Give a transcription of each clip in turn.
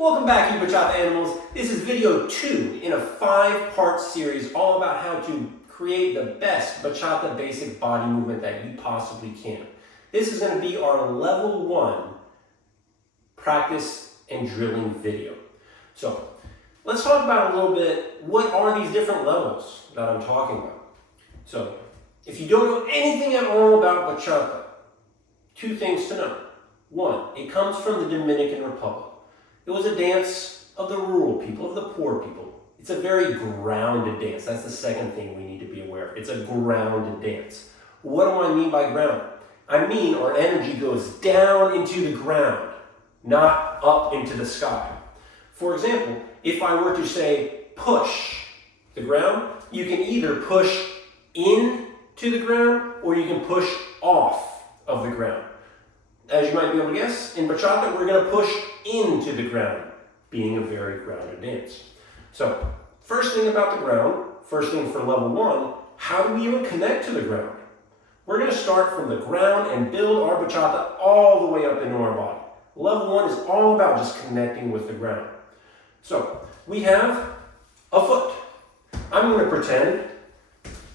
Welcome back, you Bachata animals. This is video 2 in a 5-part series all about how to create the best Bachata basic body movement that you possibly can. This is going to be our level 1 practice and drilling video. So let's talk about a little bit, what are these different levels that I'm talking about? So if you don't know anything at all about Bachata, 2 things to know. 1, it comes from the Dominican Republic. It was a dance of the rural people, of the poor people. It's a very grounded dance. That's the second thing we need to be aware of. It's a grounded dance. What do I mean by ground? I mean our energy goes down into the ground, not up into the sky. For example, if I were to say push the ground, you can either push in to the ground or you can push off of the ground. As you might be able to guess, in Bachata, we're going to push into the ground, being a very grounded dance. So, first thing about the ground, first thing for level 1, how do we even connect to the ground? We're going to start from the ground and build our Bachata all the way up into our body. Level 1 is all about just connecting with the ground. So, we have a foot. I'm going to pretend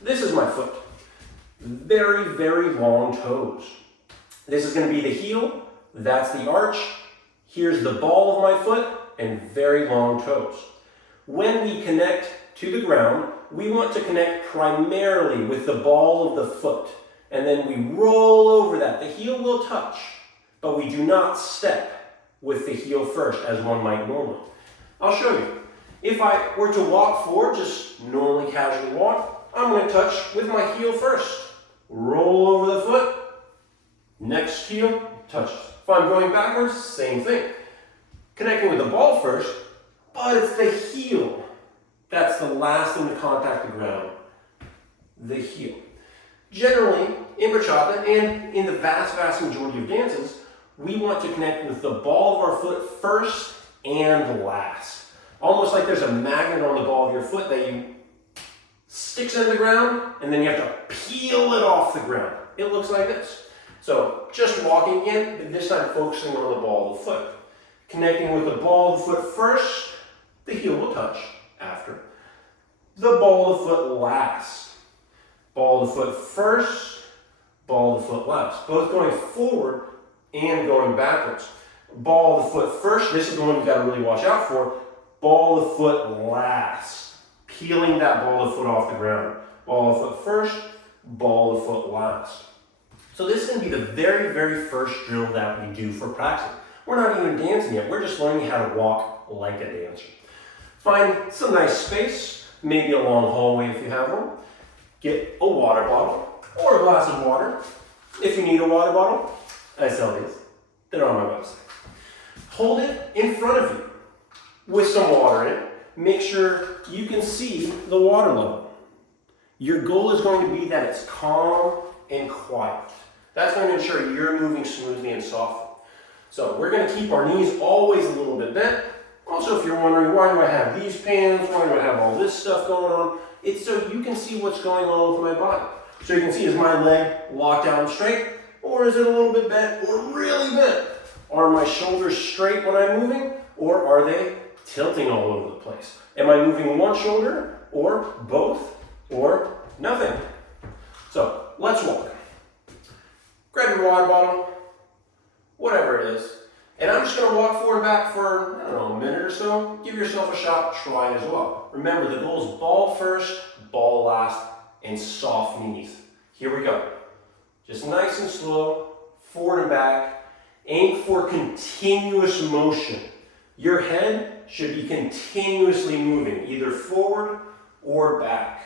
this is my foot. Very, very long toes. This is going to be the heel, that's the arch, here's the ball of my foot, and very long toes. When we connect to the ground, we want to connect primarily with the ball of the foot, and then we roll over that. The heel will touch, but we do not step with the heel first, as one might normally. I'll show you. If I were to walk forward, just normally casually walk, I'm going to touch with my heel first. Roll over the foot. Next heel touches. If I'm going backwards, same thing. Connecting with the ball first, but it's the heel. That's the last thing to contact the ground. The heel. Generally, in Bachata and in the vast majority of dances, we want to connect with the ball of our foot first and last. Almost like there's a magnet on the ball of your foot that you sticks into the ground and then you have to peel it off the ground. It looks like this. So just walking again, but this time focusing on the ball of the foot. Connecting with the ball of the foot first, the heel will touch after. The ball of the foot last. Ball of the foot first, ball of the foot last. Both going forward and going backwards. Ball of the foot first, this is the one you've got to really watch out for. Ball of the foot last. Peeling that ball of the foot off the ground. Ball of the foot first, ball of the foot last. So this is going to be the very, very first drill that we do for practice. We're not even dancing yet. We're just learning how to walk like a dancer. Find some nice space, maybe a long hallway if you have one. Get a water bottle or a glass of water. If you need a water bottle, I sell these. They're on my website. Hold it in front of you with some water in it. Make sure you can see the water level. Your goal is going to be that it's calm and quiet. That's going to ensure you're moving smoothly and softly. So we're going to keep our knees always a little bit bent. Also, if you're wondering, why do I have these pants? Why do I have all this stuff going on? It's so you can see what's going on with my body. So you can see, is my leg locked out and straight? Or is it a little bit bent or really bent? Are my shoulders straight when I'm moving? Or are they tilting all over the place? Am I moving one shoulder or both or nothing? So let's walk. Grab your water bottle, whatever it is, and I'm just going to walk forward and back for, I don't know, a minute or so. Give yourself a shot, try it as well. Remember, the goal is ball first, ball last, and soft knees. Here we go. Just nice and slow, forward and back. Aim for continuous motion. Your head should be continuously moving, either forward or back.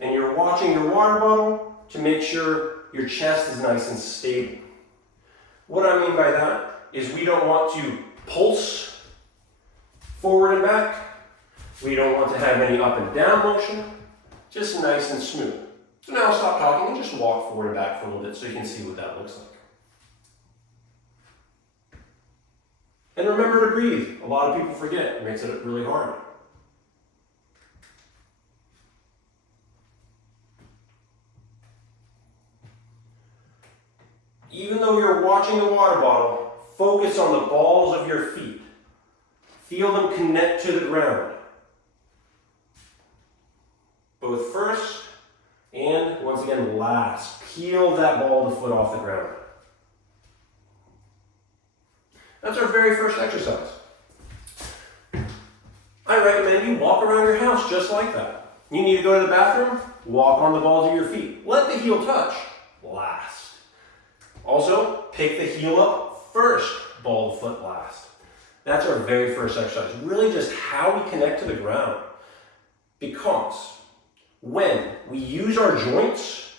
And you're watching your water bottle to make sure your chest is nice and stable. What I mean by that is we don't want to pulse forward and back. We don't want to have any up and down motion. Just nice and smooth. So now I'll stop talking and just walk forward and back for a little bit so you can see what that looks like. And remember to breathe. A lot of people forget. It makes it really hard. Even though you're watching the water bottle, focus on the balls of your feet. Feel them connect to the ground. Both first and, once again, last. Peel that ball of the foot off the ground. That's our very first exercise. I recommend you walk around your house just like that. You need to go to the bathroom, walk on the balls of your feet. Let the heel touch last. Also, pick the heel up first, ball of the foot last. That's our very first exercise. Really just how we connect to the ground. Because when we use our joints,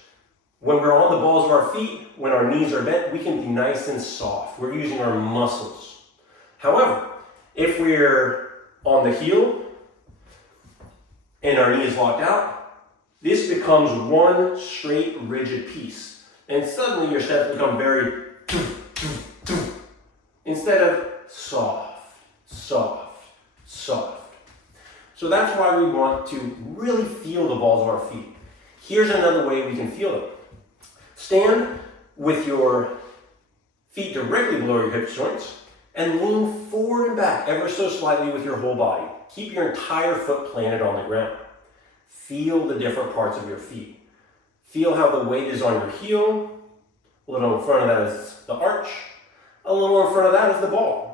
when we're on the balls of our feet, when our knees are bent, we can be nice and soft. We're using our muscles. However, if we're on the heel and our knee is locked out, this becomes one straight rigid piece. And suddenly your steps become very instead of soft, soft, soft. So that's why we want to really feel the balls of our feet. Here's another way we can feel them. Stand with your feet directly below your hip joints and lean forward and back ever so slightly with your whole body. Keep your entire foot planted on the ground. Feel the different parts of your feet. Feel how the weight is on your heel. A little in front of that is the arch. A little in front of that is the ball.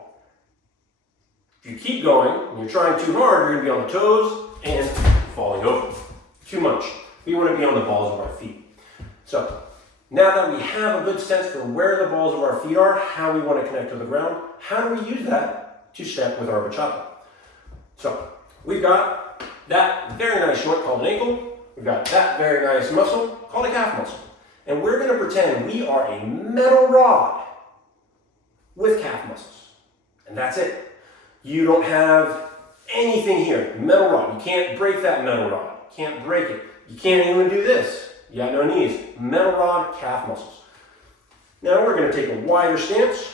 If you keep going and you're trying too hard, you're going to be on the toes and falling over. Too much. We want to be on the balls of our feet. So, now that we have a good sense for where the balls of our feet are, how we want to connect to the ground, how do we use that to step with our bachata? So, we've got that very nice joint called an ankle. We've got that very nice muscle called a calf muscle. And we're going to pretend we are a metal rod with calf muscles. And that's it. You don't have anything here. Metal rod. You can't break that metal rod. You can't break it. You can't even do this. You got no knees. Metal rod, calf muscles. Now we're going to take a wider stance,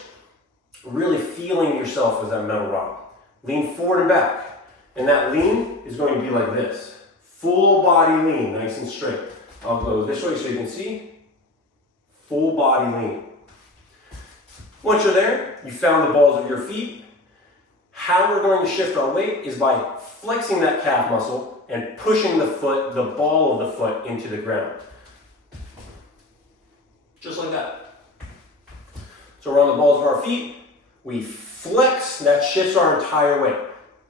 really feeling yourself with that metal rod. Lean forward and back. And that lean is going to be like this. Full body lean, nice and straight. I'll go this way so you can see. Full body lean. Once you're there, you found the balls of your feet. How we're going to shift our weight is by flexing that calf muscle and pushing the foot, the ball of the foot, into the ground. Just like that. So we're on the balls of our feet. We flex, that shifts our entire weight.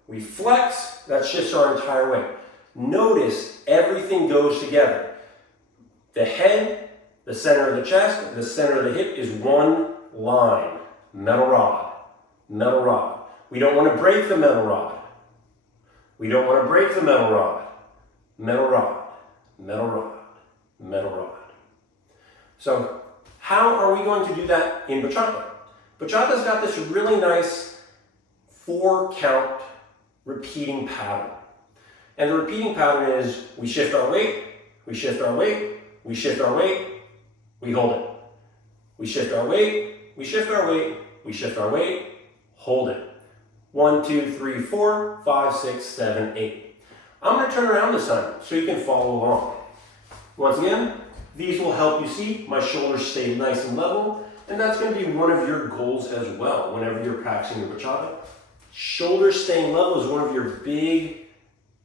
We flex, that shifts our entire weight. Notice everything goes together. The head, the center of the chest, the center of the hip is one line. Metal rod. Metal rod. We don't want to break the metal rod. We don't want to break the metal rod. Metal rod. Metal rod. Metal rod. So, how are we going to do that in bachata? Bachata's got this really nice 4-count repeating pattern. And the repeating pattern is we shift our weight, we shift our weight, we shift our weight, we hold it. We shift our weight, we shift our weight, we shift our weight, hold it. 1, 2, 3, 4, 5, 6, 7, 8. I'm going to turn around this time so you can follow along. Once again, these will help you see my shoulders stay nice and level, and that's going to be one of your goals as well whenever you're practicing your bachata. Shoulders staying level is one of your big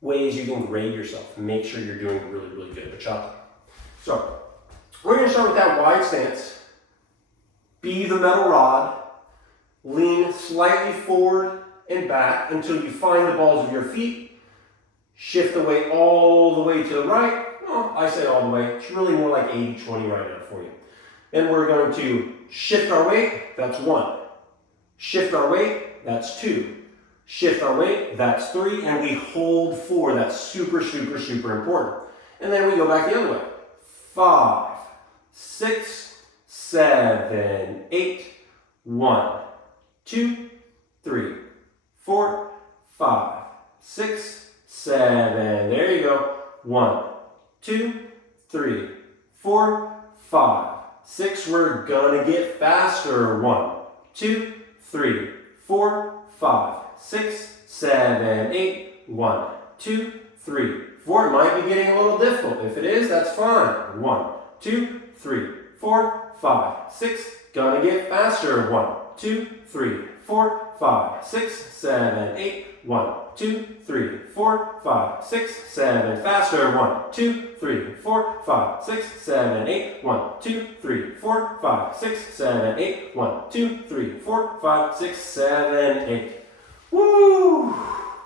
ways you can grade yourself. Make sure you're doing really, really good bachata. So, we're going to start with that wide stance. Be the metal rod. Lean slightly forward and back until you find the balls of your feet. Shift the weight all the way to the right. Well, I say all the way. It's really more like 80-20 right now for you. Then we're going to shift our weight. That's 1. Shift our weight. That's 2. Shift our weight. That's 3. And we hold 4. That's super, super, super important. And then we go back the other way. 5, 6, 7, 8. 1, 2, 3, 4, 5, 6, 7. There you go. 1, 2, 3, 4, 5, 6. We're gonna get faster. 1, 2, 3, 4, 5, 6, 7, 8. 1, 2, 3, 4. It might be getting a little difficult. If it is, that's fine. 1, 2, 3, 4, 5, 6. Gonna get faster. 1, 2, 3, 4, 5, 6, 7, 8. 1, 2, 3, 4, 5, 6, 7. Faster. 1, 2, 3, 4, 5, 6, 7, 8. 1, 2, 3, 4, 5, 6, 7, 8. 1, 2, 3, 4, 5, 6, 7, 8. Woo!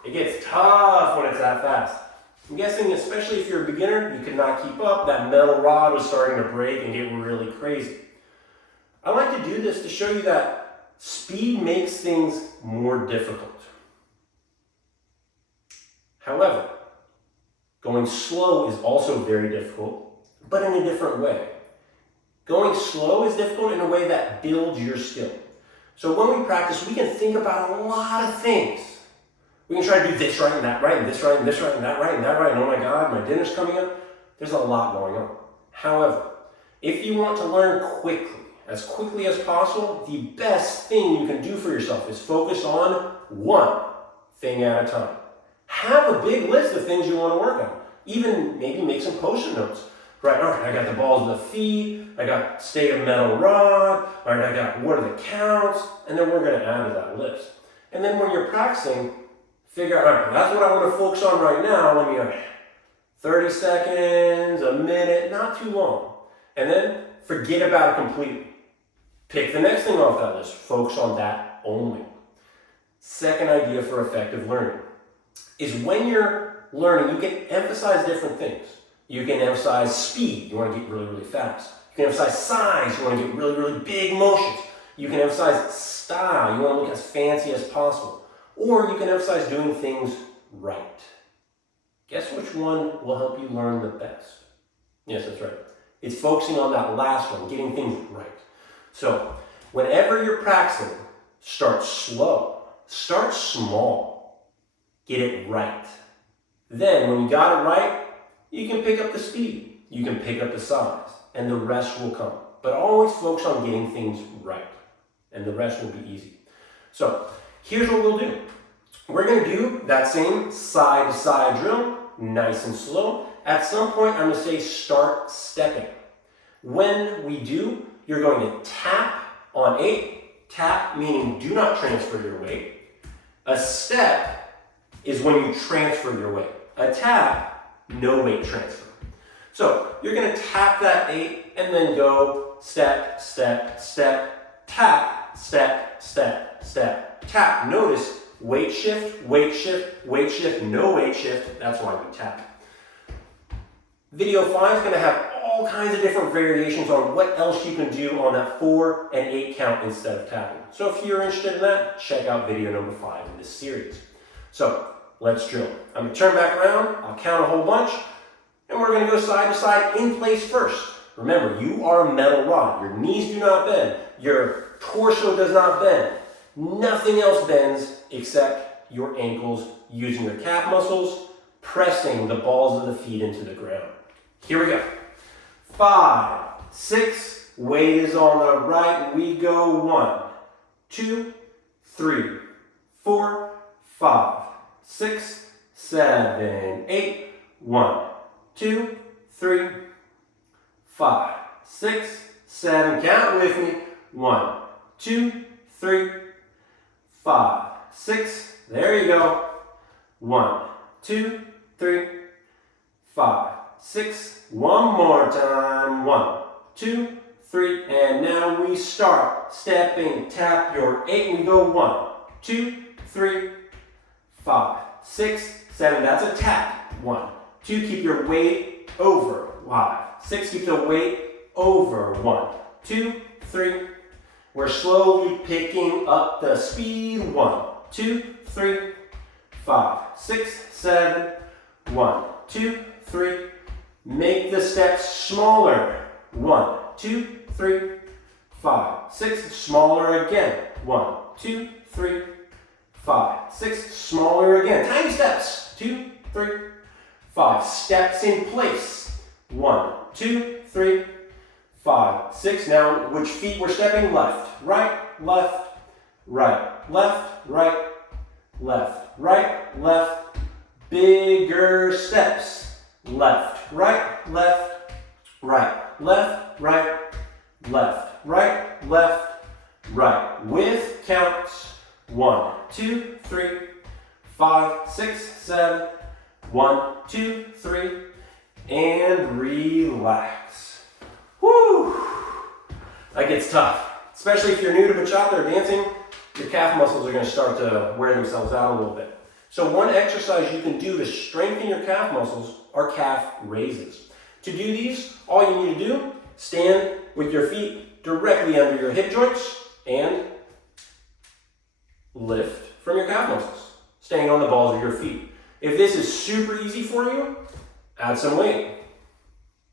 It gets tough when it's that fast. I'm guessing, especially if you're a beginner, you could not keep up. That metal rod was starting to break and get really crazy. I like to do this to show you that speed makes things more difficult. However, going slow is also very difficult, but in a different way. Going slow is difficult in a way that builds your skill. So when we practice, we can think about a lot of things. We can try to do this right and that right, and this right and this right and that right and that right, and oh my God, my dinner's coming up. There's a lot going on. However, if you want to learn as quickly as possible, the best thing you can do for yourself is focus on one thing at a time. Have a big list of things you want to work on. Even maybe make some post-it notes. Right, all right, I got the balls of the feet, I got state of metal rod, all right, I got what are the counts, and then we're going to add to that list. And then when you're practicing, figure out, all right, that's what I want to focus on right now. Let me, 30 seconds, a minute, not too long. And then forget about it completely. Pick the next thing off that list. Focus on that only. Second idea for effective learning is when you're learning, you can emphasize different things. You can emphasize speed. You want to get really, really fast. You can emphasize size. You want to get really, really big motions. You can emphasize style. You want to look as fancy as possible. Or you can emphasize doing things right. Guess which one will help you learn the best? Yes, that's right. It's focusing on that last one, getting things right. So, whenever you're practicing, start slow. Start small. Get it right. Then, when you got it right, you can pick up the speed. You can pick up the size. And the rest will come. But always focus on getting things right. And the rest will be easy. So, here's what we'll do. We're going to do that same side-to-side drill, nice and slow. At some point, I'm going to say start stepping. When we do, you're going to tap on 8. Tap meaning do not transfer your weight. A step is when you transfer your weight. A tap, no weight transfer. So you're going to tap that 8 and then go step, step, step, tap, step, step, step, tap. Notice weight shift, weight shift, weight shift, no weight shift. That's why we tap. Video 5 is going to have all kinds of different variations on what else you can do on that 4 and 8 count instead of tapping. So if you're interested in that, check out video number 5 in this series. So let's drill. I'm going to turn back around, I'll count a whole bunch, and we're going to go side to side in place first. Remember, you are a metal rod. Your knees do not bend. Your torso does not bend. Nothing else bends except your ankles using your calf muscles, pressing the balls of the feet into the ground. Here we go. 5, 6, weight is on the right, we go 1, 2, 3, 4, 5, 6, 7, 8, 1, 2, 3, 5, 6, 7, count with me, 1, 2, 3, 5, 6, there you go, 1, 2, 3, 5, 6, one more time, 1, 2, 3, and now we start stepping, tap your 8, we go 1, 2, 3, 5, 6, 7, that's a tap, 1, 2, keep your weight over, 5, 6, keep the weight over, 1, 2, 3, we're slowly picking up the speed, 1, 2, 3, 5, 6, 7, 1, 2, 3, make the steps smaller. 1, 2, 3, 5, 6, smaller again. 1, 2, 3, 5, 6, smaller again. Tiny steps. 2, 3, 5. Steps in place. 1, 2, 3, 5, 6. Now, which feet we're stepping? Left, right, left, right, left, right, left, right, left. Bigger steps. Left, right, left, right, left, right, left, right, left, right, with counts. 1, 2, 3, 5, 6, 7. 1, 2, 3, and relax. Woo! That gets tough, especially if you're new to bachata or dancing. Your calf muscles are going to start to wear themselves out a little bit. So one exercise you can do to strengthen your calf muscles are calf raises. To do these, all you need to do, stand with your feet directly under your hip joints and lift from your calf muscles, staying on the balls of your feet. If this is super easy for you, add some weight.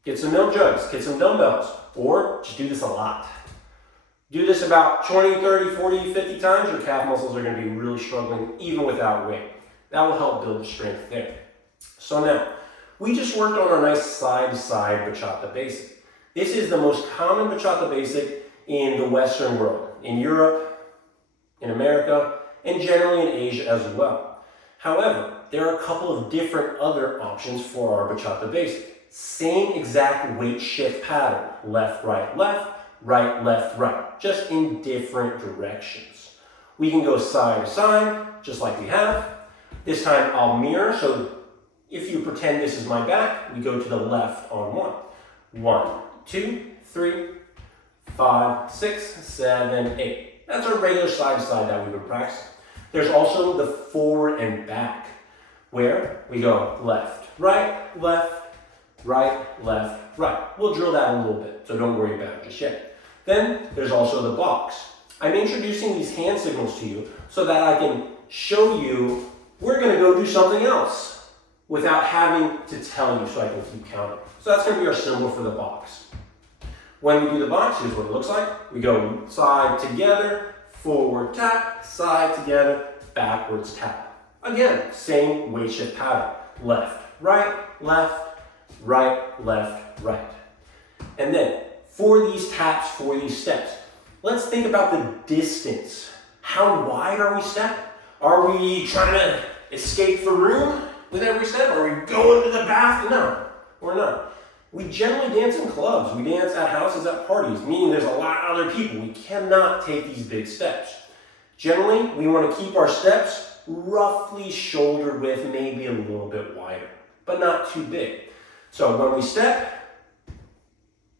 Get some milk jugs, get some dumbbells, or just do this a lot. Do this about 20, 30, 40, 50 times, your calf muscles are going to be really struggling even without weight. That will help build the strength there. So now, we just worked on our nice side-to-side bachata basic. This is the most common bachata basic in the Western world, in Europe, in America, and generally in Asia as well. However, there are a couple of different other options for our bachata basic. Same exact weight shift pattern, left, right, left, right, just in different directions. We can go side to side, just like we have. This time I'll mirror, so if you pretend this is my back, we go to the left on 1. 1, 2, 3, 5, 6, 7, 8. That's our regular side to side that we've been practicing. There's also the forward and back, where we go left, right, left, right. We'll drill that a little bit, so don't worry about it just yet. Then there's also the box. I'm introducing these hand signals to you so that I can show you we're going to go do something else without having to tell you so I can keep counting. So that's going to be our symbol for the box. When we do the box, here's what it looks like. We go side together, forward tap, side together, backwards tap. Again, same weight shift pattern. Left, right. And then, for these taps, for these steps, let's think about the distance. How wide are we stepping? Are we trying to escape the room with every step? Are we going to the bath? No, we're not. We generally dance in clubs. We dance at houses, at parties, meaning there's a lot of other people. We cannot take these big steps. Generally, we want to keep our steps roughly shoulder width, maybe a little bit wider, but not too big. So when we step,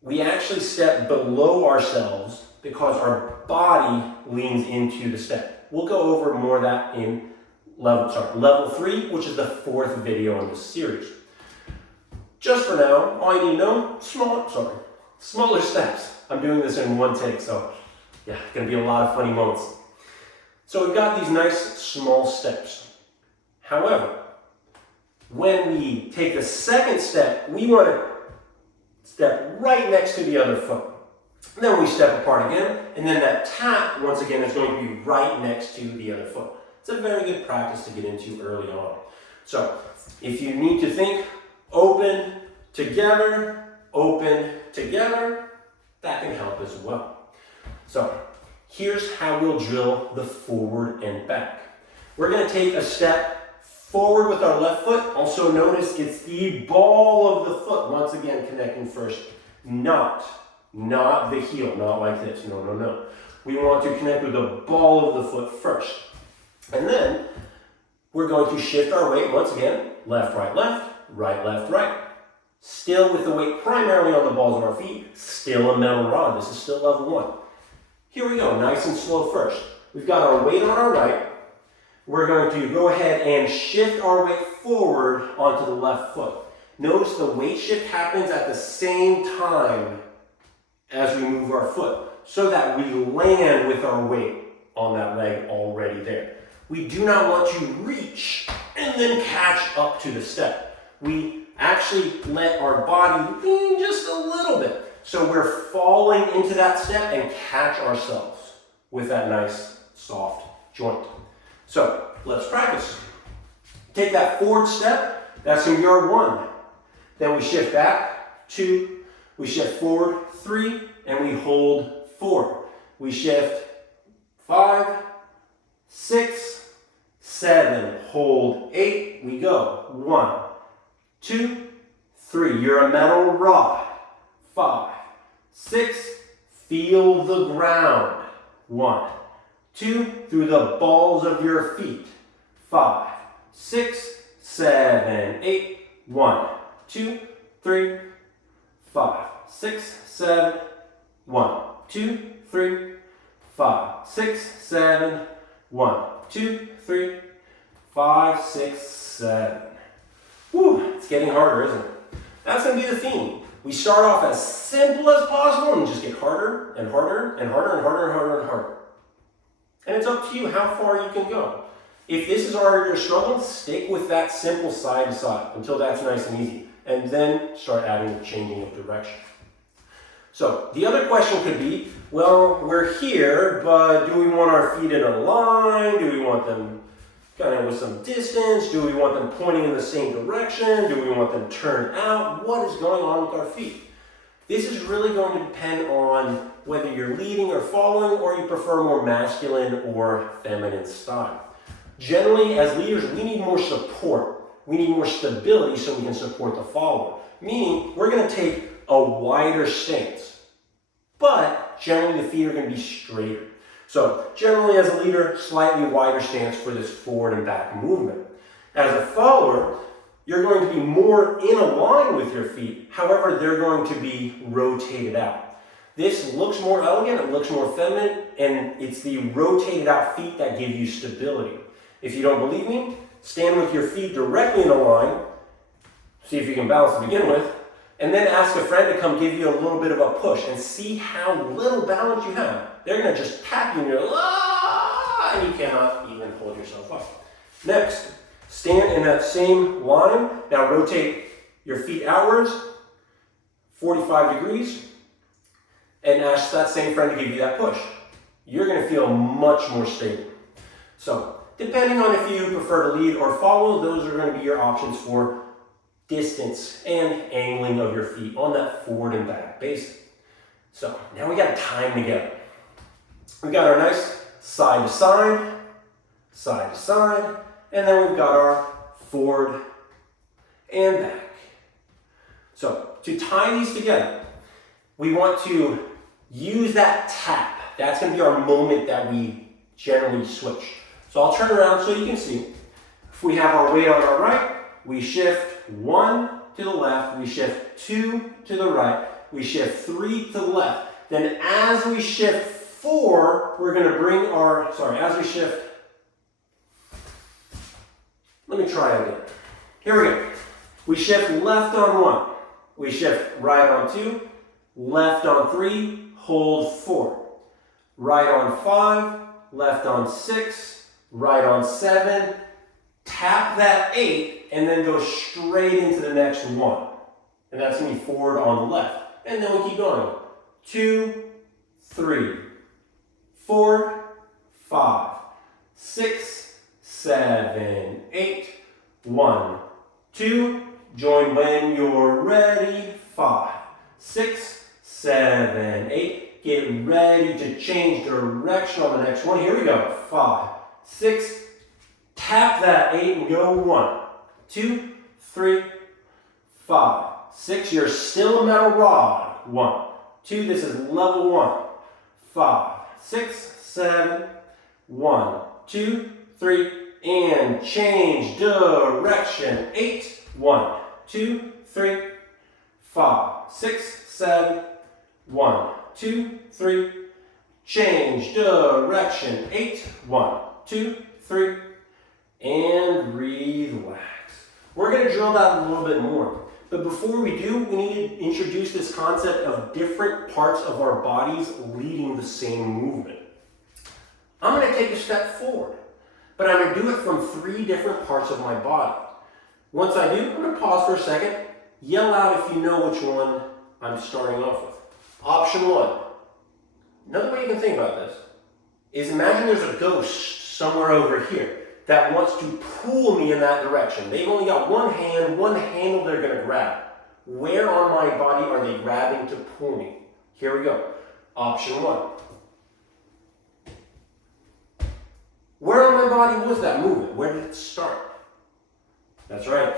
we actually step below ourselves because our body leans into the step. We'll go over more of that in level 3, which is the 4th video in this series. Just for now, all you need to know, smaller steps. I'm doing this in one take, so yeah, it's gonna be a lot of funny moments. So we've got these nice small steps. However, when we take the second step, we want to step right next to the other foot. And then we step apart again, and then that tap, once again, is going to be right next to the other foot. It's a very good practice to get into early on. So if you need to think open, together, that can help as well. So here's how we'll drill the forward and back. We're going to take a step forward with our left foot. Also notice it's the ball of the foot. Once again, connecting first. Not the heel, not like this. No. We want to connect with the ball of the foot first. And then we're going to shift our weight once again. Left, right. Still with the weight primarily on the balls of our feet. Still a metal rod. This is still level 1. Here we go, nice and slow first. We've got our weight on our right. We're going to go ahead and shift our weight forward onto the left foot. Notice the weight shift happens at the same time as we move our foot, so that we land with our weight on that leg already there. We do not want to reach and then catch up to the step. We actually let our body lean just a little bit. So we're falling into that step and catch ourselves with that nice soft joint. So let's practice. Take that forward step, that's going to be our 1. Then we shift back, 2, we shift forward, 3, and we hold 4. We shift 5, 6, 7, hold 8, we go. 1, 2, 3. You're a metal rod. 5, 6, feel the ground. 1, 2, through the balls of your feet. 5, 6, 7, 8. 1, 2, 3, 5, 6, 7. 1, 2, 3, 5, 6, 7. 1, 2, 3, 5, 6, 7. Whew, it's getting harder, isn't it? That's going to be the theme. We start off as simple as possible and just get harder and harder and harder and harder and harder and harder. And it's up to you how far you can go. If this is already your struggle, stick with that simple side to side until that's nice and easy. And then start adding the changing of direction. So the other question could be, well, we're here, but do we want our feet in a line? Do we want them kind of with some distance? Do we want them pointing in the same direction? Do we want them turned out? What is going on with our feet? This is really going to depend on whether you're leading or following, or you prefer more masculine or feminine style. Generally, as leaders, we need more support. We need more stability so we can support the follower. Meaning, we're going to take a wider stance, but generally the feet are going to be straighter. So generally as a leader, slightly wider stance for this forward and back movement. As a follower, you're going to be more in a line with your feet. However, they're going to be rotated out. This looks more elegant, it looks more feminine, and it's the rotated out feet that give you stability. If you don't believe me, stand with your feet directly in a line, see if you can balance to begin with, and then ask a friend to come give you a little bit of a push and see how little balance you have. They're going to just tap you and you're and you cannot even hold yourself up. Next, stand in that same line. Now rotate your feet outwards, 45 degrees, and ask that same friend to give you that push. You're going to feel much more stable. So, depending on if you prefer to lead or follow, those are going to be your options for distance and angling of your feet on that forward and back basis. So now we got time together. We got our nice side to side, side to side, and then we've got our forward and back. So to tie these together, we want to use that tap. That's going to be our moment that we generally switch. So I'll turn around so you can see. If we have our weight on our right, we shift 1 to the left, we shift 2 to the right, we shift 3 to the left. Then as we shift 4, we're going to bring our, as we shift, let me try again. Here we go. We shift left on 1, we shift right on 2, left on 3, hold 4, right on 5, left on 6, right on 7, tap that 8, and then go straight into the next one. And that's going to be forward on the left. And then we keep going. 2, 3, 4, 5, 6, 7, 8. 1, 2. Join when you're ready. 5, 6, 7, 8. Get ready to change direction on the next one. Here we go. 5, 6. Tap that 8 and go 1, 2, 3, 5, 6. You're still a metal rod. 1, 2. This is level 1. 5, 6, 7. 1, 2, 3. And change direction. 8. 1, 2, 3, 5, 6, 7. 1, 2, 3. Change direction. 8. 1, 2, 3. And relax. We're going to drill that a little bit more. But before we do, we need to introduce this concept of different parts of our bodies leading the same movement. I'm going to take a step forward, but I'm going to do it from 3 different parts of my body. Once I do, I'm going to pause for a second, yell out if you know which one I'm starting off with. Option 1. Another way you can think about this is imagine there's a ghost somewhere over here that wants to pull me in that direction. They've only got one hand, one handle they're going to grab. Where on my body are they grabbing to pull me? Here we go. Option 1. Where on my body was that movement? Where did it start? That's right.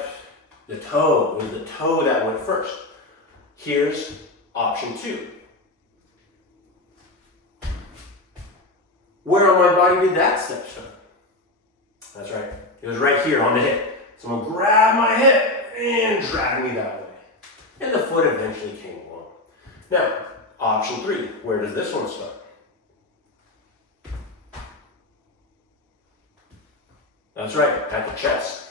The toe. It was the toe that went first. Here's option 2. Where on my body did that step start? That's right. It was right here on the hip. So I'm going to grab my hip and drag me that way. And the foot eventually came along. Now, option 3. Where does this one start? That's right, at the chest.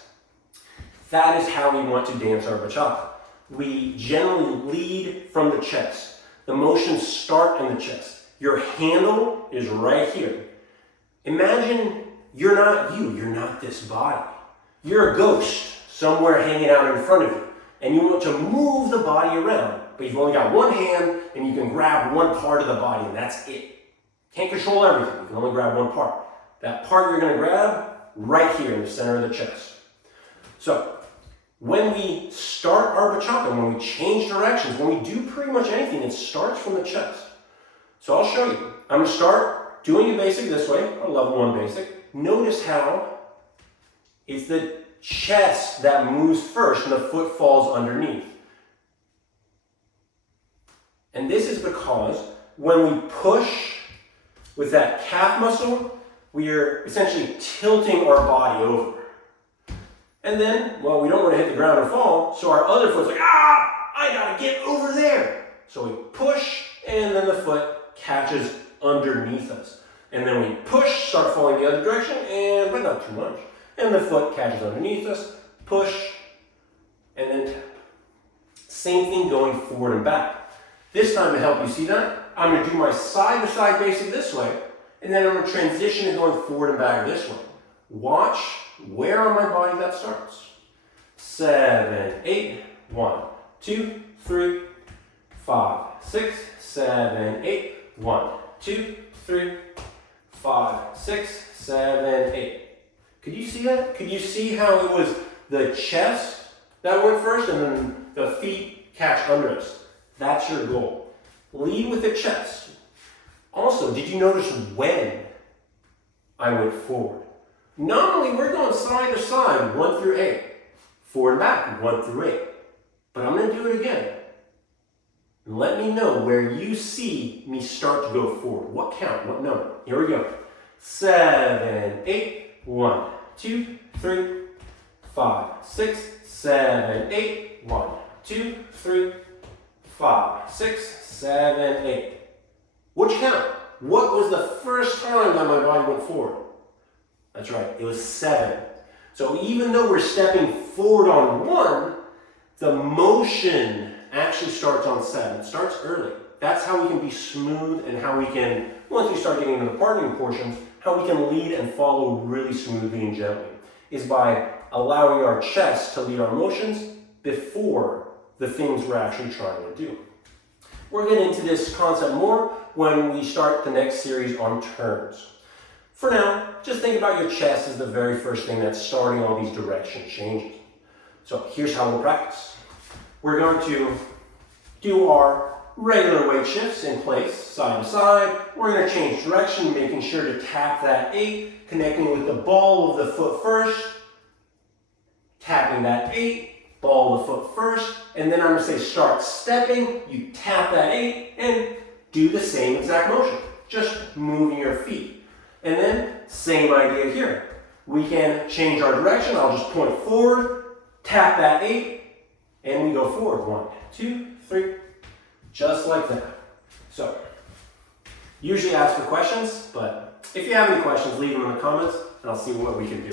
That is how we want to dance our bachata. We generally lead from the chest. The motions start in the chest. Your handle is right here. Imagine you're not you, you're not this body. You're a ghost somewhere hanging out in front of you, and you want to move the body around, but you've only got one hand and you can grab one part of the body and that's it. Can't control everything, you can only grab one part. That part you're going to grab right here in the center of the chest. So, when we start our bachata, when we change directions, when we do pretty much anything, it starts from the chest. So I'll show you. I'm going to start doing a basic this way, or level 1 basic. Notice how it's the chest that moves first and the foot falls underneath. And this is because when we push with that calf muscle, we are essentially tilting our body over. And then, well, we don't want to hit the ground and fall, so our other foot's like, I gotta get over there. So we push, and then the foot catches underneath us. And then we push, start falling the other direction, but not too much. And the foot catches underneath us, push, and then tap. Same thing going forward and back. This time to help you see that, I'm going to do my side-to-side basic this way, and then I'm going to transition to going forward and back this way. Watch where on my body that starts. 7, 8, 1, 2, 3, 5, 6, 7, 8, 1, 2, 3, 5, 6, 7, 8. Could you see that? Could you see how it was the chest that went first and then the feet catch under us? That's your goal. Lead with the chest. Also, did you notice when I went forward? Normally, we're going side to side, 1 through 8. Forward and back, 1 through 8. But I'm going to do it again. Let me know where you see me start to go forward. What count? What number? Here we go. 7, 8, 1, 2, 3, 5, 6, 7, 8, 1, 2, 3, 5, 6, 7, 8. Which count? What was the first time that my body went forward? That's right, it was 7. So even though we're stepping forward on 1, the motion actually starts on 7. It starts early. That's how we can be smooth and how we can, once we start getting into the parting portions, how we can lead and follow really smoothly and gently is by allowing our chest to lead our motions before the things we're actually trying to do. We'll get into this concept more when we start the next series on turns. For now, just think about your chest as the very first thing that's starting all these direction changes. So here's how we'll practice. We're going to do our regular weight shifts in place, side to side. We're going to change direction, making sure to tap that 8, connecting with the ball of the foot first, tapping that 8, ball of the foot first, and then I'm going to say start stepping, you tap that 8, and do the same exact motion, just moving your feet. And then, same idea here. We can change our direction. I'll just point forward, tap that 8, and we go forward. 1, 2, 3, just like that. So, usually ask for questions, but if you have any questions, leave them in the comments, and I'll see what we can do.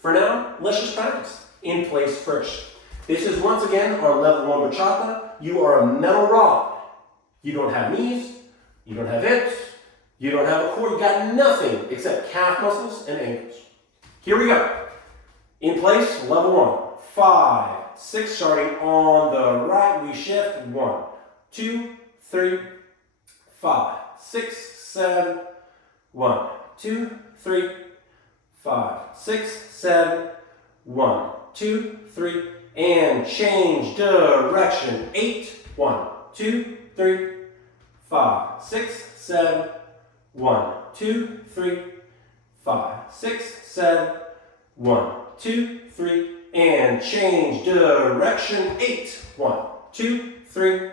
For now, let's just practice. In place first. This is once again our level 1 bachata. You are a metal rod. You don't have knees, you don't have hips, you don't have a core, you got nothing except calf muscles and ankles. Here we go. In place, level 1. 5, 6, starting on the right, we shift. 1, 2, 3, 5, 6, 7, 1, 2, 3, 5, 6, 7, 1, 2, 3, and change direction. 8, 1, 2, 3, 5, 6, 7, 1, 2, 3, 5, 6, 7, 1, 2, 3, and change direction. 8, 1, 2, 3,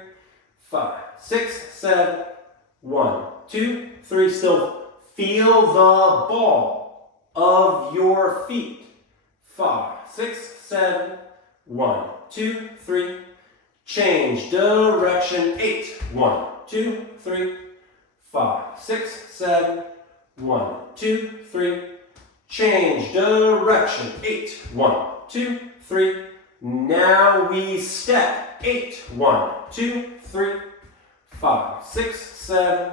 5, 6, 7, 1, 2, 3, still Feel the ball of your feet. 5, 6, 7. 1, 2, 3. Change direction. 8. 1, 2, 3. 5, 6, 7. 1, 2, 3. Change direction. 8. 1, 2, 3. Now we step. 8. 1, 2, 3. 5, 6, 7.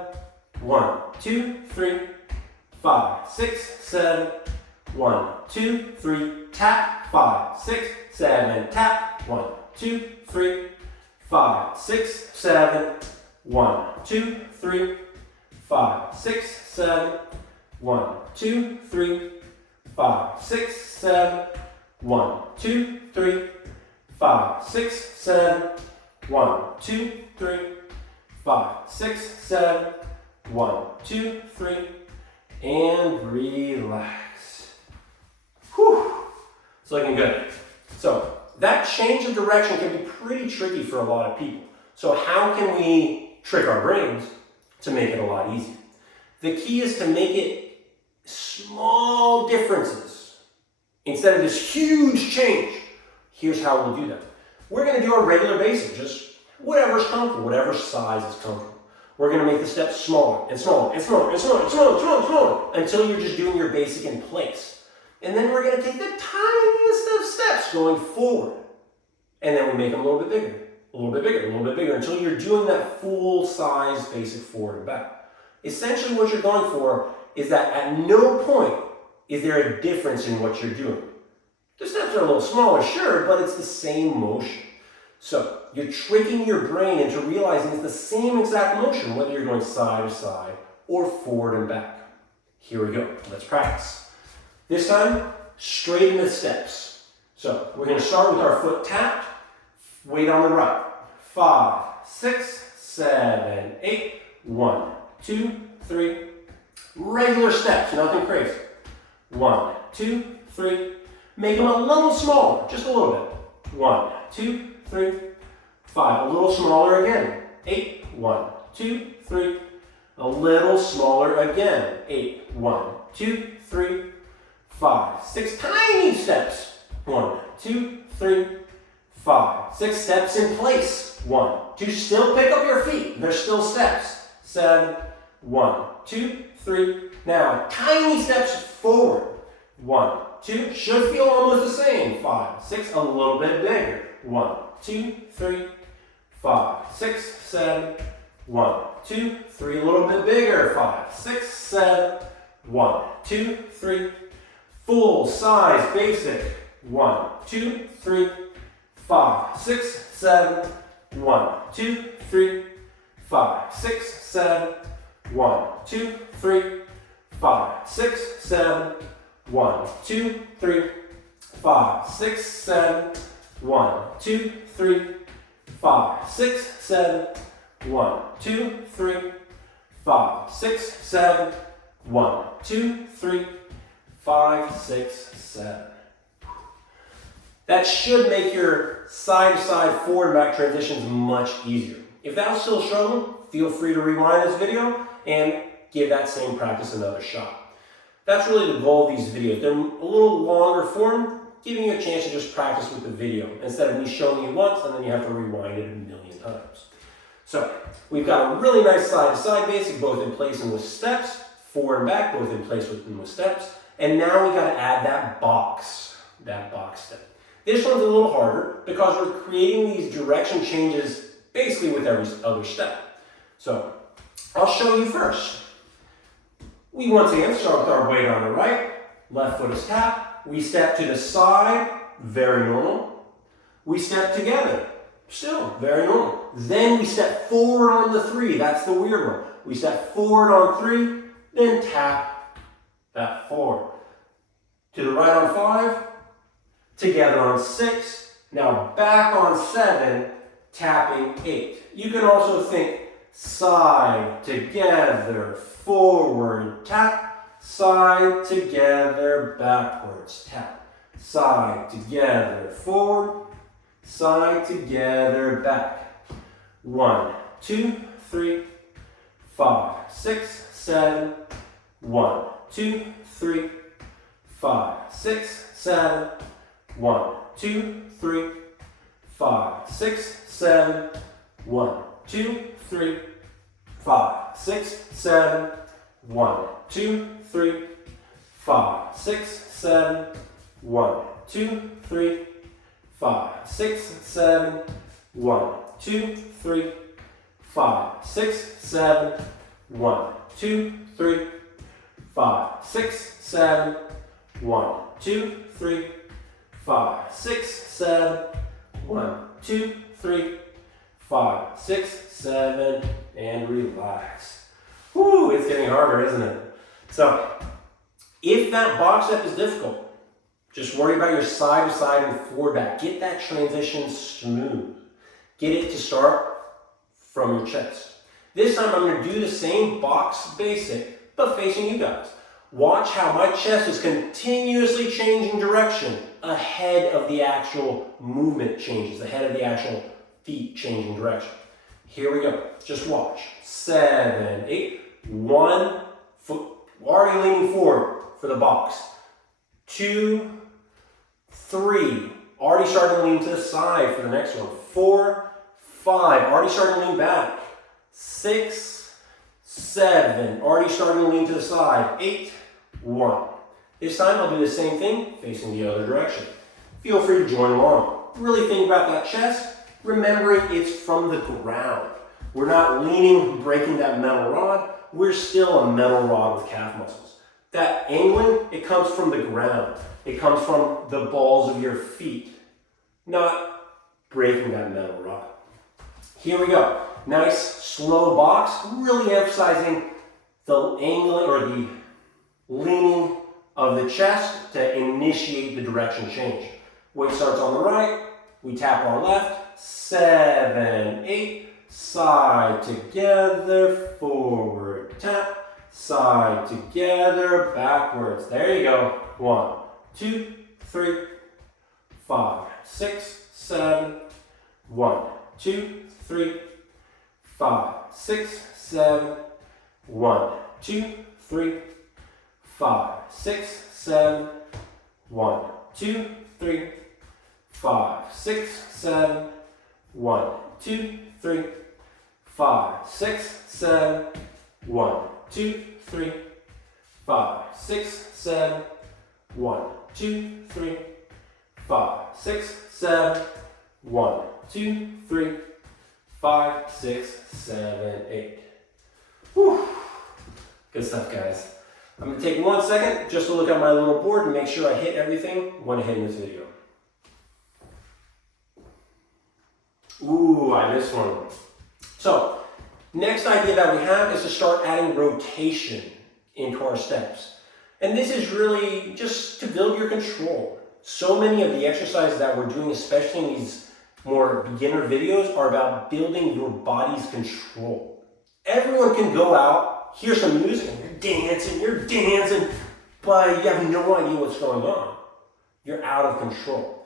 1, 2, 3. 5, 6, 7. 1, 2, 3. Tap. 5, 6, 7. Tap. 1, 2, 3. 5, 6, 7. 1, 2, 3. 5, 6, 7. 1, 2, 3. 5, 6, 7. 1, 2, 3. 5, 6, 7. 1, 2, 3. 5, 6, 7. 1, 2, 3. And relax. Whew. It's looking good. So that change of direction can be pretty tricky for a lot of people. So how can we trick our brains to make it a lot easier? The key is to make it small differences instead of this huge change. Here's how we'll do that. We're going to do our regular basic, just whatever's comfortable, whatever size is comfortable. We're going to make the steps smaller and smaller and smaller and smaller and smaller and smaller and smaller until you're just doing your basic in place. And then we're going to take the tiniest of steps going forward. And then we make them a little bit bigger, a little bit bigger, a little bit bigger until you're doing that full size basic forward and back. Essentially what you're going for is that at no point is there a difference in what you're doing. The steps are a little smaller, sure, but it's the same motion. So you're tricking your brain into realizing it's the same exact motion, whether you're going side to side or forward and back. Here we go. Let's practice. This time, straight into steps. So we're going to start with our foot tapped, weight on the right. 5, 6, 7, 8. 1, 2, 3. Regular steps, nothing crazy. 1, 2, 3. Make them a little smaller, just a little bit. 1, 2, 3. 5, a little smaller again. 8, 1, 2, 3. A little smaller again. 8, 1, 2, 3. 5, 6 tiny steps. 1, 2, 3. 5, 6 steps in place. 1, 2. Still pick up your feet. There's still steps. 7, 1, 2, 3. Now, tiny steps forward. 1, 2. Should feel almost the same. 5, 6. A little bit bigger. 1, 2, 3. 5, 6, 7. 1, 2, 3. A little bit bigger. 5, 6, 7. 1, 2, 3. Full size basic. 1, 2, 3. 5, 6, 7. 1, 2, 3. 5, 6, 7. 1, 2, 3. 5, 6, 7. 1, 2, 3. 5, 6, 7. 1, 2, 3. 5, 6, 7. 1, 2, 3. 5, 6, 7. 1, 2, 3. 5, 6, 7. That should make your side-to-side, forward and back transitions much easier. If that was still struggling, feel free to rewind this video and give that same practice another shot. That's really the goal of these videos. They're a little longer form, giving you a chance to just practice with the video instead of me showing you once and then you have to rewind it a million times. So we've got a really nice side-to-side basic, both in place and with steps, forward and back, both in place and with steps. And now we got to add that box step. This one's a little harder because we're creating these direction changes basically with every other step. So I'll show you first. We once again start with our weight on the right, left foot is tapped. We step to the side, very normal. We step together, still very normal. Then we step forward on the 3, that's the weird one. We step forward on 3, then tap that forward. To the right on 5, together on 6, now back on 7, tapping 8. You can also think side, together, forward, tap, side, together, backwards, tap, side, together, forward, side, together, back. 1, 2, 3, 5, 6, 7, 1, 2, 3, 5, 6, 7, 1, 2, 3, 5, 6, 7, 1, 2, 3, 5, 6, 7, 1, 2, 3, 5, 6, 7, 1, 2, 3, 5, 6, 7, 1, 2, 3, 5, 6, 7, 1, 2, 3, 5, 6, 7, 1, 2, 3, 5, 6, 7, 1, 2, 3, 5, 6, 7, and relax. Whew, it's getting harder, isn't it? So, if that box step is difficult, just worry about your side to side and forward back. Get that transition smooth. Get it to start from your chest. This time I'm going to do the same box basic, but facing you guys. Watch how my chest is continuously changing direction ahead of the actual movement changes, ahead of the actual feet changing direction. Here we go. Just watch. 7, 8, 1 foot, already leaning forward for the box. 2, 3, already starting to lean to the side for the next one. 4, 5, already starting to lean back. 6, 7, already starting to lean to the side. 8, 1. This time I'll do the same thing facing the other direction. Feel free to join along. Really think about that chest, remembering it's from the ground. We're not leaning, breaking that metal rod. We're still a metal rod with calf muscles. That angling, it comes from the ground. It comes from the balls of your feet, not breaking that metal rod. Here we go. Nice, slow box, really emphasizing the angling or the leaning of the chest to initiate the direction change. Weight starts on the right, we tap our left, 7, 8, side together, forward tap, side together, backwards. There you go. 1, 2, 3, 5, 6, 7, 1, 2, 3, 5, 6, 7, 1, 2, 3, 5, 6, 7, 1, 2, 3, 5, 6, 7, 1, 2, 3, 5, 6, 7, 1, 2, 3, 5, 6, 7, 1, 2, 3, 5, 6, 7, 1, 2, 3, 5, 6, 7, 8. Whew. Good stuff, guys. I'm going to take 1 second just to look at my little board and make sure I hit everything I want to hit in this video. Ooh, I missed one. So, next idea that we have is to start adding rotation into our steps. And this is really just to build your control. So many of the exercises that we're doing, especially in these more beginner videos, are about building your body's control. Everyone can go out, hear some music, and you're dancing, but you have no idea what's going on. You're out of control.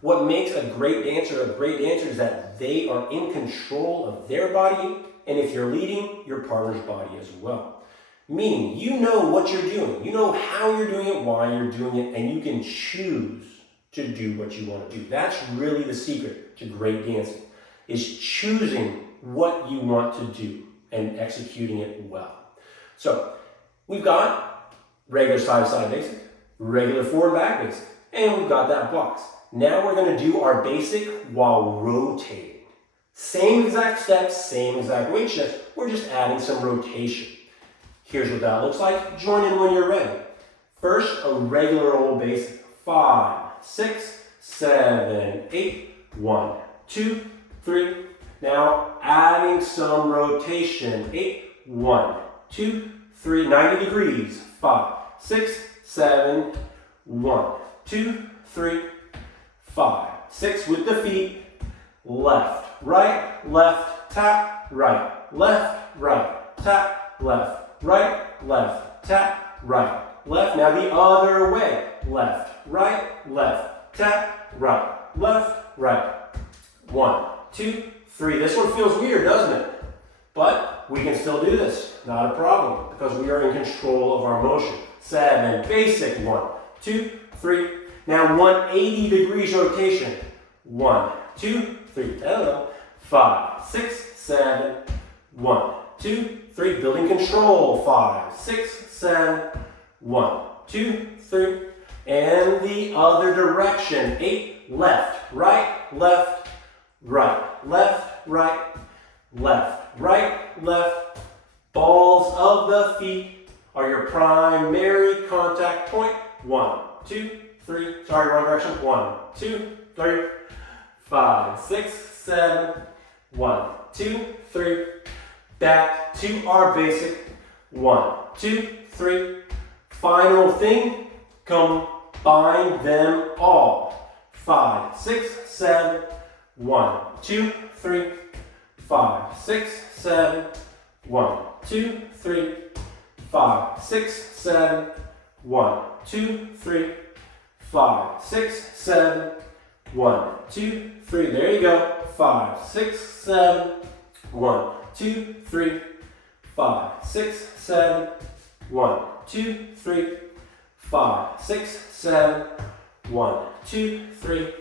What makes a great dancer is that they are in control of their body, and if you're leading, your partner's body as well. Meaning, you know what you're doing, you know how you're doing it, why you're doing it, and you can choose to do what you want to do. That's really the secret to great dancing, is choosing what you want to do and executing it well. So, we've got regular side-to-side basic, regular forward back basic, and we've got that box. Now we're going to do our basic while rotating. Same exact steps, same exact weight shifts, we're just adding some rotation. Here's what that looks like. Join in when you're ready. First, a regular old basic. 5, 6, 7, 8, 1, 2, 3. Now adding some rotation. 8, 1, 2, 3, 90 degrees. 5, 6, 7, 1, 2, 3, 5, 6 with the feet. Left, right, tap, right, tap, left, tap, right, left. Now the other way. Left, tap, right, left. 1, 2, 3. This one feels weird, doesn't it? But But we can still do this, not a problem, because we are in control of our motion. 7, basic, 1, 2, 3. Now 180 degrees rotation. 1, 2, 3, hello. 5, 6, 7, 1, 2, 3. Building control. 5, 6, 7, 1, 2, 3. And the other direction. 8, left, right, left, right, left, right, left, right, left. Balls of the feet are your primary contact point. 1, 2, 3. Sorry, wrong direction. 1, 2, 3, 5, 6, 7. 1, 2, 3. Back to our basic. 1, 2, 3. Final thing, combine them all. 5, 6, 7. 1, 2, 3. 5, 6, 7. 1, 2, 3. 5, 6, 7. 1, 2, 3. 5, 6, 7. 1, 2, 3. There you go. 5, 6, 7. 1, 2, 3. 5, 6, 7. 1, 2, 3. 5, 6, 7. 1, 2, 3.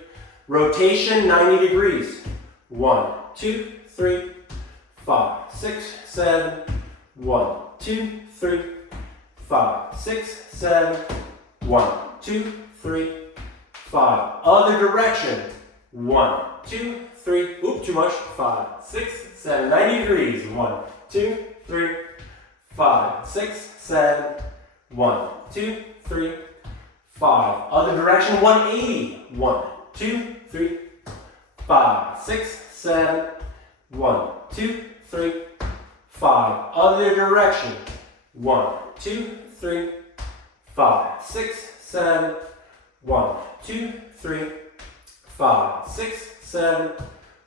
Rotation 90 degrees. 1, 2, 3. 5, 6, 7. 1, 2, 3. 5, 6, 7. 1, 2, 3. 5. Other direction. 1, 2, 3. Oop, too much. 5, 6, 7. 90 degrees. 1, 2, 3. 5, 6, 7. 1, 2, 3. 5. Other direction. 180. 1, 2, 3. 5, 6, 7. 1, 2, 3. 5. Other direction. 1, 2, 3. 5, 6, 7. 1, 2, 3. 5, 6, 7.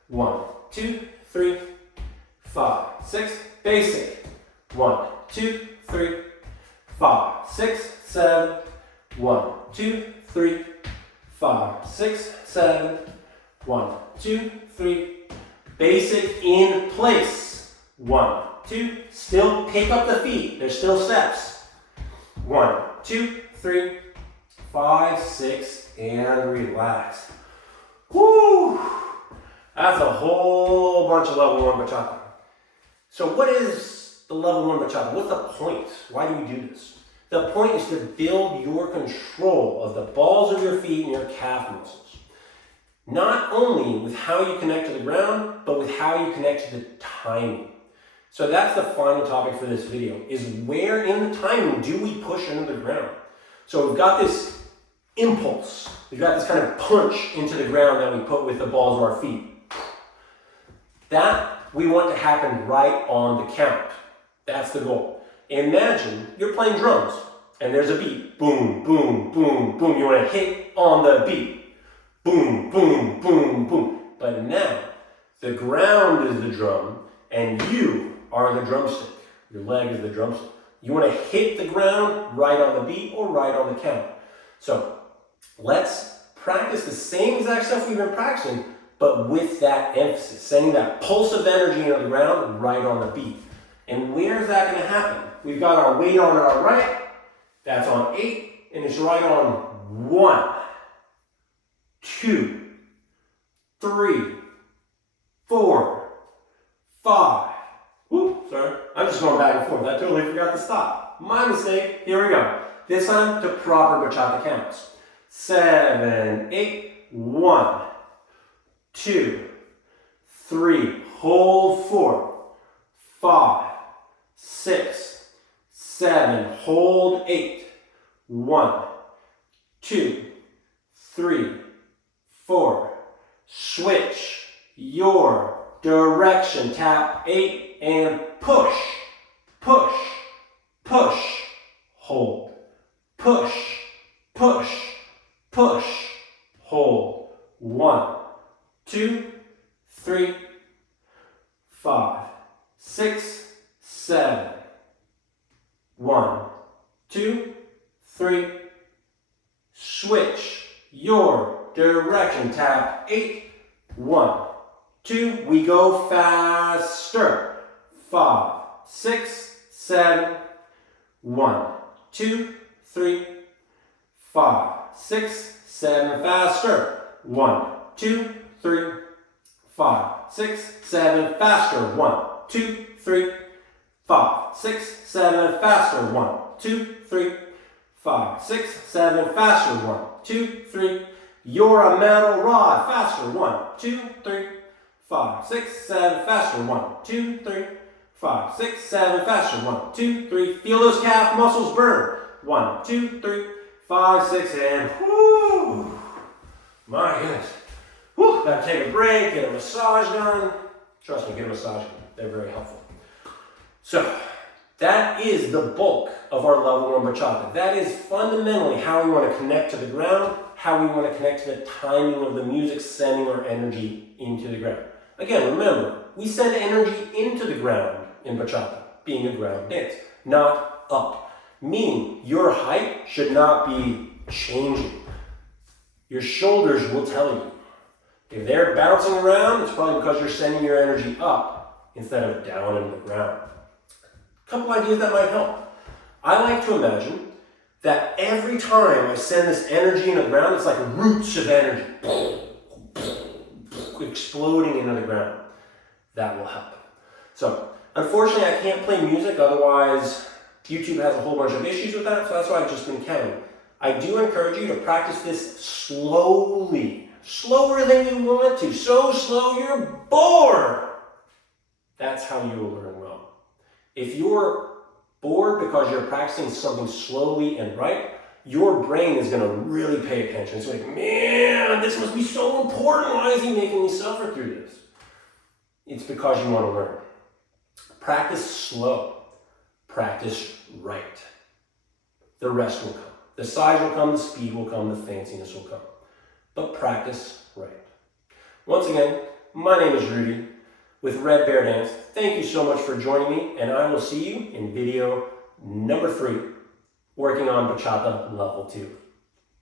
1, 2, 3. 5, 6. Basic. 1, 2, 3. 5, 6, 7. 1, 2, 3. 5, 6, 7. 1, 2, 3. Basic in place. 1, 2. Still pick up the feet. There's still steps. 1, 2, 3. 5, 6, and relax. Whoo! That's a whole bunch of level 1 bachata. So what is the level 1 bachata? What's the point? Why do we do this? The point is to build your control of the balls of your feet and your calf muscles. Not only with how you connect to the ground, but with how you connect to the timing. So that's the final topic for this video, is where in the timing do we push into the ground? So we've got this impulse. We've got this kind of punch into the ground that we put with the balls of our feet. That we want to happen right on the count. That's the goal. Imagine you're playing drums and there's a beat. Boom, boom, boom, boom. You want to hit on the beat. Boom, boom, boom, boom. But now the ground is the drum and you are the drumstick. Your leg is the drumstick. You want to hit the ground right on the beat or right on the count. So let's practice the same exact stuff we've been practicing, but with that emphasis, sending that pulse of energy into the ground right on the beat. And where is that going to happen? We've got our weight on our right, that's on 8, and it's right on 1, 2, 3, 4, 5. Whoop, sorry. I'm just going back and forth. I totally forgot to stop. My mistake. Here we go. This time to proper bachata counts. 7, 8, 1, 2, 3, hold 4, 5, 6, 7, hold 8, 1, 2, 3, 4, switch your direction, tap 8 and push, push, push, hold, push, push, push, hold, 1, 2, 3, 5, 6, 7, 1, 2, 3, switch your direction, tap 8, 1, 2, we go faster, 5, 6, 7, 1, 2, 3, 5, 6, 7, faster. 1, 2, 3, 5, 6, 7, faster. 1, 2, 3, 5, 6, 7, faster. 1, 2, 3, 5, 6, 7, faster. 1, 2, 3. You're a metal rod. Faster. 1, 2, 3, 5, 6, 7, faster. 1, 2, 3, 5, 6, 7, faster. 1, 2, 3. Feel those calf muscles burn. 1, 2, 3, 5, 6, and whoo! My goodness. Whew, gotta take a break, get a massage done. Trust me, get a massage done. They're very helpful. So, that is the bulk of our level 1 bachata. That is fundamentally how we want to connect to the ground, how we want to connect to the timing of the music, sending our energy into the ground. Again, remember, we send energy into the ground in bachata, being a ground dance, not up. Meaning, your height should not be changing. Your shoulders will tell you. If they're bouncing around, it's probably because you're sending your energy up instead of down into the ground. A couple ideas that might help. I like to imagine that every time I send this energy into the ground, it's like roots of energy exploding into the ground. That will help. So, unfortunately, I can't play music, otherwise YouTube has a whole bunch of issues with that, so that's why I've just been counting. I do encourage you to practice this slowly, slower than you want to, so slow you're bored. That's how you will learn well. If you're bored because you're practicing something slowly and right, your brain is going to really pay attention. It's like, man, this must be so important. Why is he making me suffer through this? It's because you want to learn. Practice slow. Practice right. The rest will come. The size will come, the speed will come, the fanciness will come. But practice right. Once again, my name is Rudy with Red Bear Dance. Thank you so much for joining me, and I will see you in video number 3, working on Bachata Level 2.